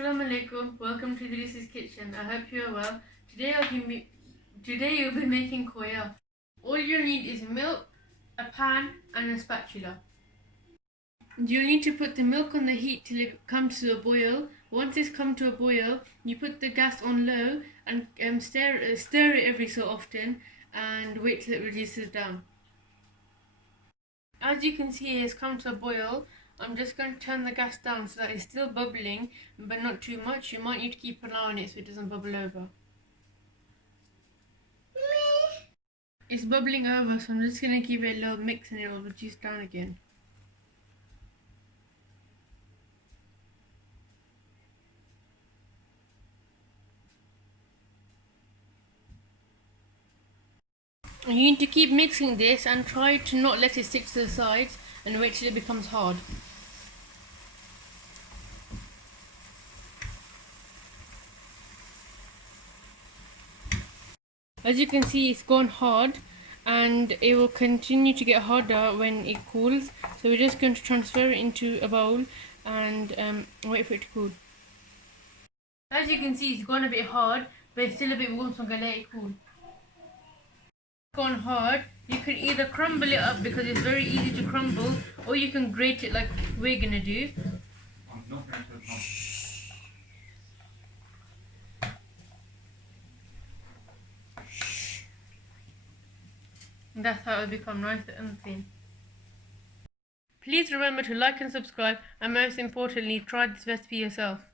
Assalamu alaikum. Welcome to Idris' kitchen. I hope you are well. Today you'll be making khoya. All you need is milk, a pan, and a spatula. You'll need to put the milk on the heat till it comes to a boil. Once it's come to a boil, you put the gas on low and stir it every so often and wait till it reduces down. As you can see, it's come to a boil. I'm just going to turn the gas down so that it's still bubbling, but not too much. You might need to keep an eye on it so it doesn't bubble over. It's bubbling over, so I'm just going to give it a little mix and it will reduce down again. You need to keep mixing this and try to not let it stick to the sides and wait till it becomes hard. As you can see, it's gone hard and it will continue to get harder when it cools. So we're just going to transfer it into a bowl and wait for it to cool. As you can see, it's gone a bit hard, but it's still a bit warm, so I'm going to let it cool. It's gone hard. You can either crumble it up because it's very easy to crumble, or you can grate it like we're going to do. And that's how it will become nice and thin. Please remember to like and subscribe, and most importantly, try this recipe yourself.